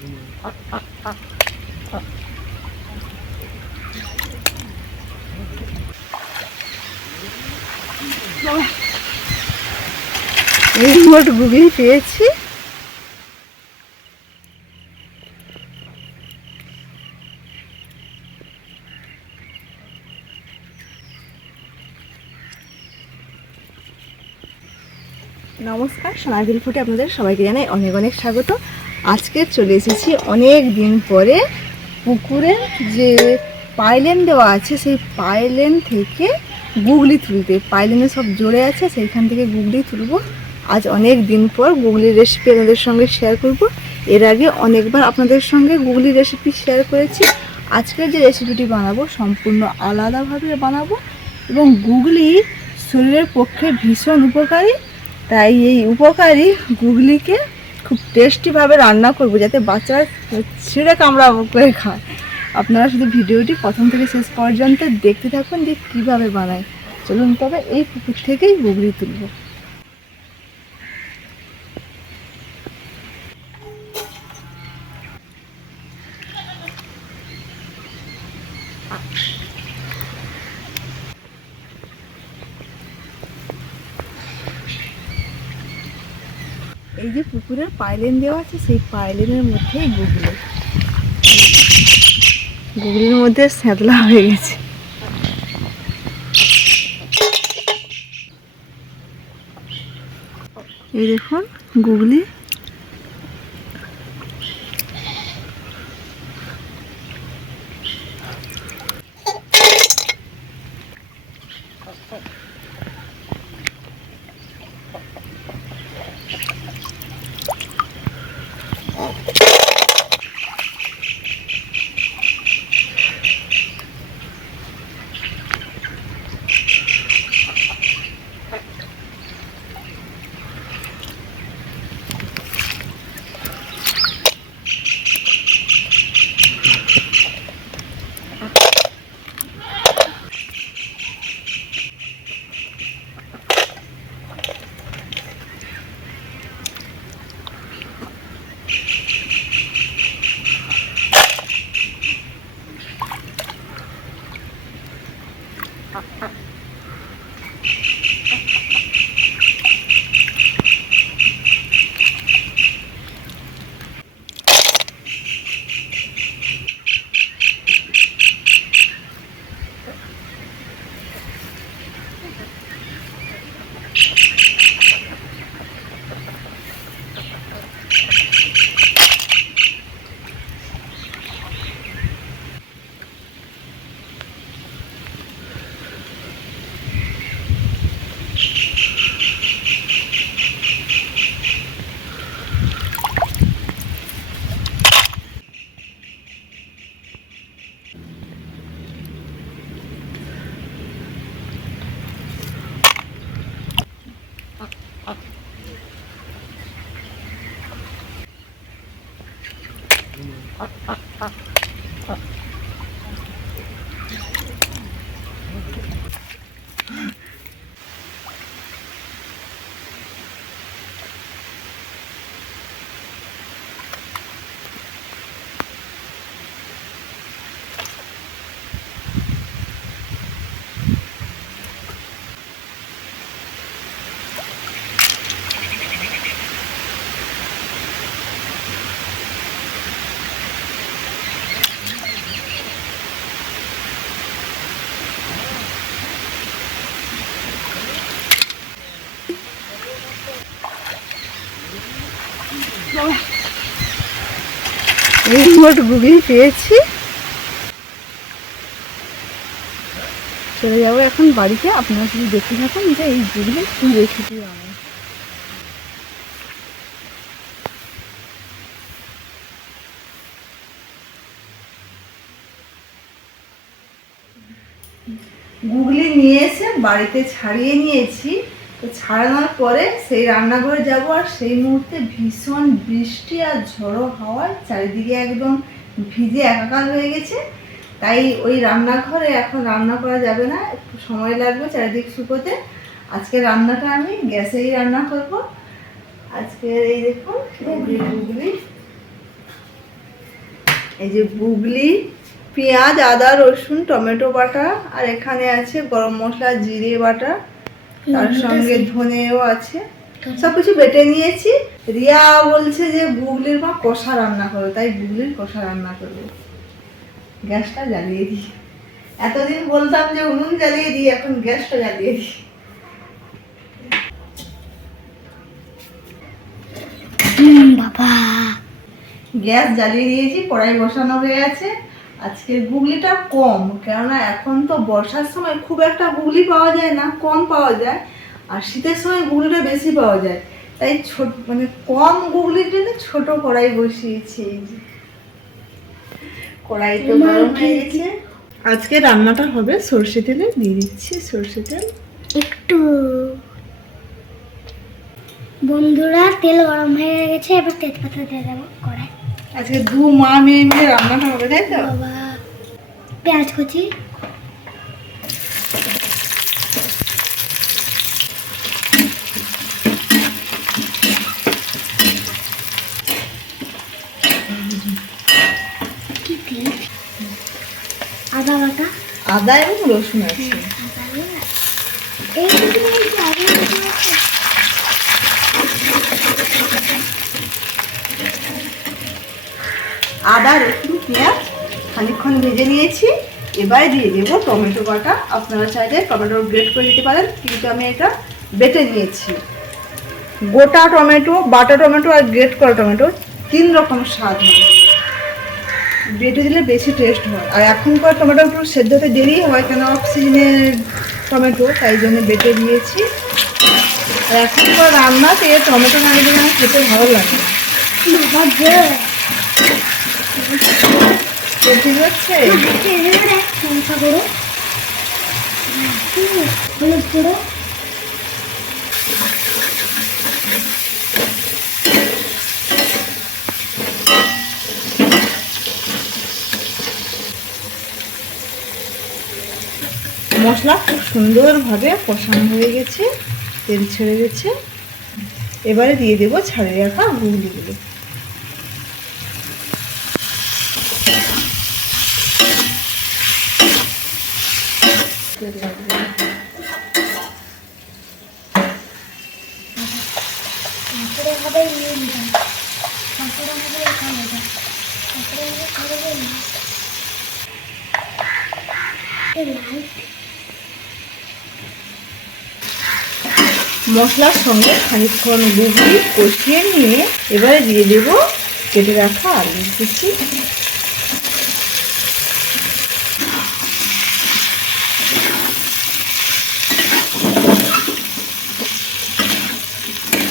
এই মোট গুগলি পেয়েছি। নমস্কার সোনাঝুরি ফুটে আপনাদের সবাইকে জানাই অনেক অনেক স্বাগত। আজকে চলে এসেছি অনেক দিন পরে পুকুরে যে পাইলেন দেওয়া আছে, সেই পাইলেন থেকে গুগলি তুলতে। পাইলেনে সব জোরে আছে, সেইখান থেকে গুগলি তুলবো। আজ অনেক দিন পর গুগলির রেসিপি আপনাদের সঙ্গে শেয়ার করব। এর আগে অনেকবার আপনাদের সঙ্গে গুগলি রেসিপি শেয়ার করেছি। আজকের যে রেসিপিটি বানাবো, সম্পূর্ণ আলাদাভাবে বানাবো এবং গুগলি শরীরের পক্ষে ভীষণ উপকারী। তাই এই উপকারী গুগলিকে খুব টেস্টিভাবে রান্না করব যাতে বাচ্চারা ছিঁড়ে কামড়া করে খায়। আপনারা শুধু ভিডিওটি প্রথম থেকে শেষ পর্যন্ত দেখতে থাকুন যে কীভাবে বানায়। চলুন তবে এই পুকুর থেকেই গুগলি তুলব এই যে পুকুরের পাইলেন দেওয়া আছে, সেই পাইলেনের মধ্যেই গুগলি। গুগলির মধ্যে স্যাঁতলা হয়ে গেছে। এই দেখুন, গুগলি। you গুগলি পেয়েছি। চলে যাব এখন বাড়িতে। আপনারা দেখতে থাকুন যে এই গুগলি গুগলি নিয়ে এসে বাড়িতে ছাড়িয়ে নিয়েছি। তো ছাড়ানোর পরে সেই রান্নাঘরে যাব আর সেই মুহূর্তে ভীষণ বৃষ্টি আর ঝড়ো হাওয়ায় চারিদিকে একদম ভিজে একাকার হয়ে গেছে। তাই ওই রান্নাঘরে এখন রান্না করা যাবে না, একটু সময় লাগবে চারিদিক শুকোতে। আজকে রান্নাটা আমি গ্যাসেই রান্না করব। আজকে এই দেখুন গুগলি এই যে বুগলি, পেঁয়াজ, আদা, রসুন, টমেটো বাটা, আর এখানে আছে গরম মশলা, জিরে বাটা। তার সঙ্গে ধনেও আছে। সবকিছু বেটে নিয়েছি। রিয়া বলছে যে বুগলির মা কষা রান্না করবে তাই বুগলির কষা রান্না করবে। গ্যাসটা জ্বালিয়ে দিই। এতদিন বলতাম যে উনুন জ্বালিয়ে দিই এখন গ্যাসটা জ্বালিয়ে দিই। বাবা। গ্যাস জ্বালিয়ে দিয়েছি কড়াই বসানো হয়ে আছে। আজকে গুগলিটা কম কেননা এখন তো বর্ষার সময় খুব একটা গুগলি পাওয়া যায় না কম পাওয়া যায় আর শীতের সময় গুগলিটা বেশি পাওয়া যায়। তাই ছোট মানে কম গুগলির জন্য ছোট কড়াই বসিয়েছি। এই যে কড়াই তো গরম হয়ে গেছে। আজকে রান্নাটা হবে সর্ষে তেলে দিয়ে দিচ্ছি সর্ষে তেল। একটু। বন্ধুরা তেল গরম হয়ে গেছে এবার তেজপাতা দিয়ে দেবো কড়াই। আজকে দু মা মেয়ে মিলে রান্নাটা হবে তাই তো? পেঁয়াজ কুচি। আদা বাটা। আদা এবং রসুন আছে। এই দুটো এই যে আদা রসুন পেঁয়াজ খানিকক্ষণ ভেজে নিয়েছি। এবারে দিয়ে দেবো টমেটো বাটা। আপনারা চাইলে টমেটো গ্রেট করে দিতে পারেন, কিন্তু আমি এটা বেটে নিয়েছি। গোটা টমেটো, বাটা টমেটো আর গ্রেট করা টমেটো তিন রকম স্বাদ হয়। বেটে দিলে বেশি টেস্ট হয়। আর এখনকার টমেটো একটু সেদ্ধ হতে দেরি হয় কেন? অফ সিজনের টমেটো, তাই জন্য বেটে দিয়েছি আর এখনকার রান্নাতে টমেটো না দিলে আমার খেতে ভালো লাগে। গুঁড়ো মশলা খুব সুন্দরভাবে কষানো হয়ে গেছে, তেল ছেড়ে গেছে। এবারে দিয়ে দেবো ছাড়িয়ে রাখা গুগলিগুলো তারপরে মশলার সঙ্গে খানিকক্ষণ গুগলি কষিয়ে নিয়ে এবারে দিয়ে দেবো কেটে রাখা আলু কুচি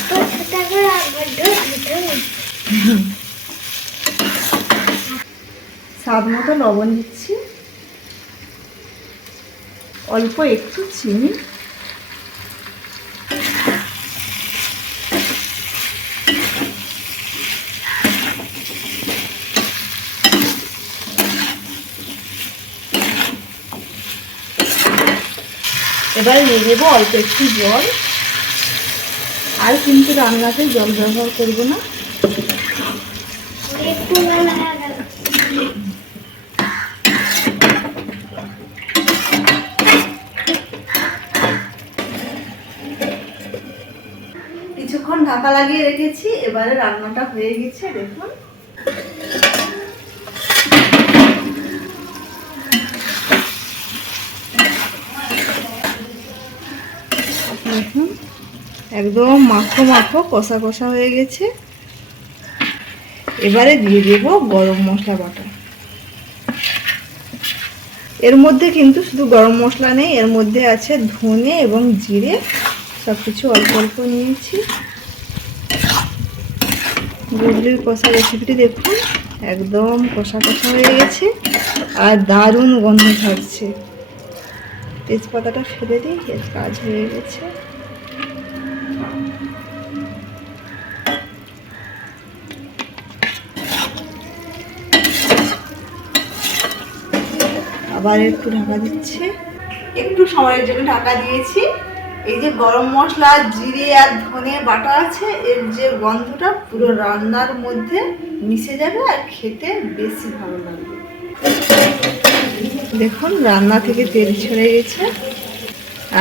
তো ছোটা করে বড্ড ছোট স্বাদ মতো লবণ দিচ্ছি। অল্প একটু চিনি। এবার নিয়ে দেবো অল্প একটু জল। আর কিন্তু রান্নাতে জল ব্যবহার করব না। কিছুক্ষণ ঢাকা লাগিয়ে রেখেছি, এবারে রান্নাটা হয়ে গেছে, দেখুন। একদম মাখো মাখো, কষা কষা হয়ে গেছে। এবারে দিয়ে দেব গরম মশলা বাটা। এর মধ্যে কিন্তু শুধু গরম মশলা নেই, এর মধ্যে আছে ধনে এবং জিরে সব কিছু অল্প অল্প নিয়েছি। গুগলির কষা রেসিপিটি দেখুন, একদম কষা কষা হয়ে গেছে আর দারুণ গন্ধ ছাড়ছে। তেজপাতাটা ফেলে দিই কাজ হয়ে গেছে। আবার একটু ঢাকা দিচ্ছে। একটু সময়ের জন্য ঢাকা দিয়েছি। এই যে গরম মশলা জিরে আর ধনে বাটা আছে এর যে গন্ধটা পুরো রান্নার মধ্যে মিশে যাবে আর খেতে বেশি ভালো লাগবে। দেখুন রান্না থেকে তেল ছেড়ে গেছে।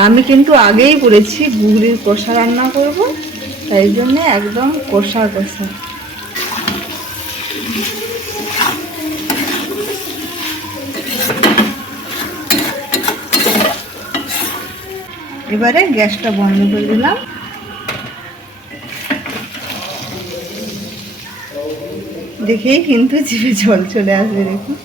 আমি কিন্তু আগেই বলেছি গুগলির কষা রান্না করব তাই জন্য একদম কষা কষা। এবারে গ্যাসটা বন্ধ করে দিলাম। দেখেই কিন্তু জিভে জল চলে আসবে দেখুন।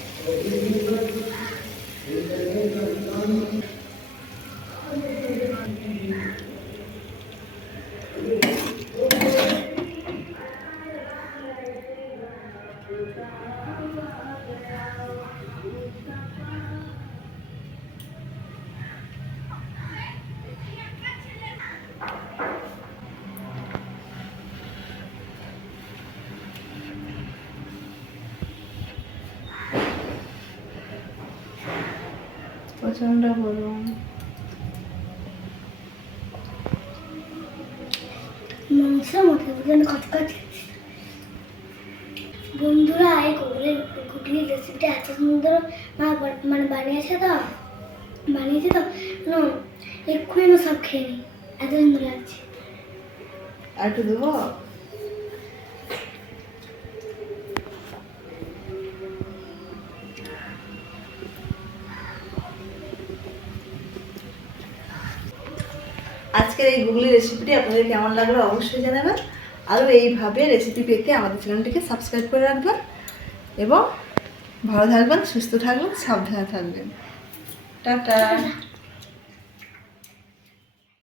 প্রচণ্ড গরম। মাংস মতো যেন বন্ধুরা এই কুকুরের কুকুরের রেসিপিটা এত সুন্দর মা মানে বানিয়েছে তো বানিয়েছে তো না এক্ষুনি আমি সব খেয়ে নিই। এত সুন্দর লাগছে আর একটু দেবো? আজকের এই গুগলি রেসিপিটি আপনাদের কেমন লাগল অবশ্যই জানাবেন। আরও এইভাবে রেসিপি পেতে আমাদের চ্যানেলটিকে সাবস্ক্রাইব করে রাখবেন এবং ভালো থাকবেন, সুস্থ থাকবেন, সাবধানে থাকবেন। টাটা।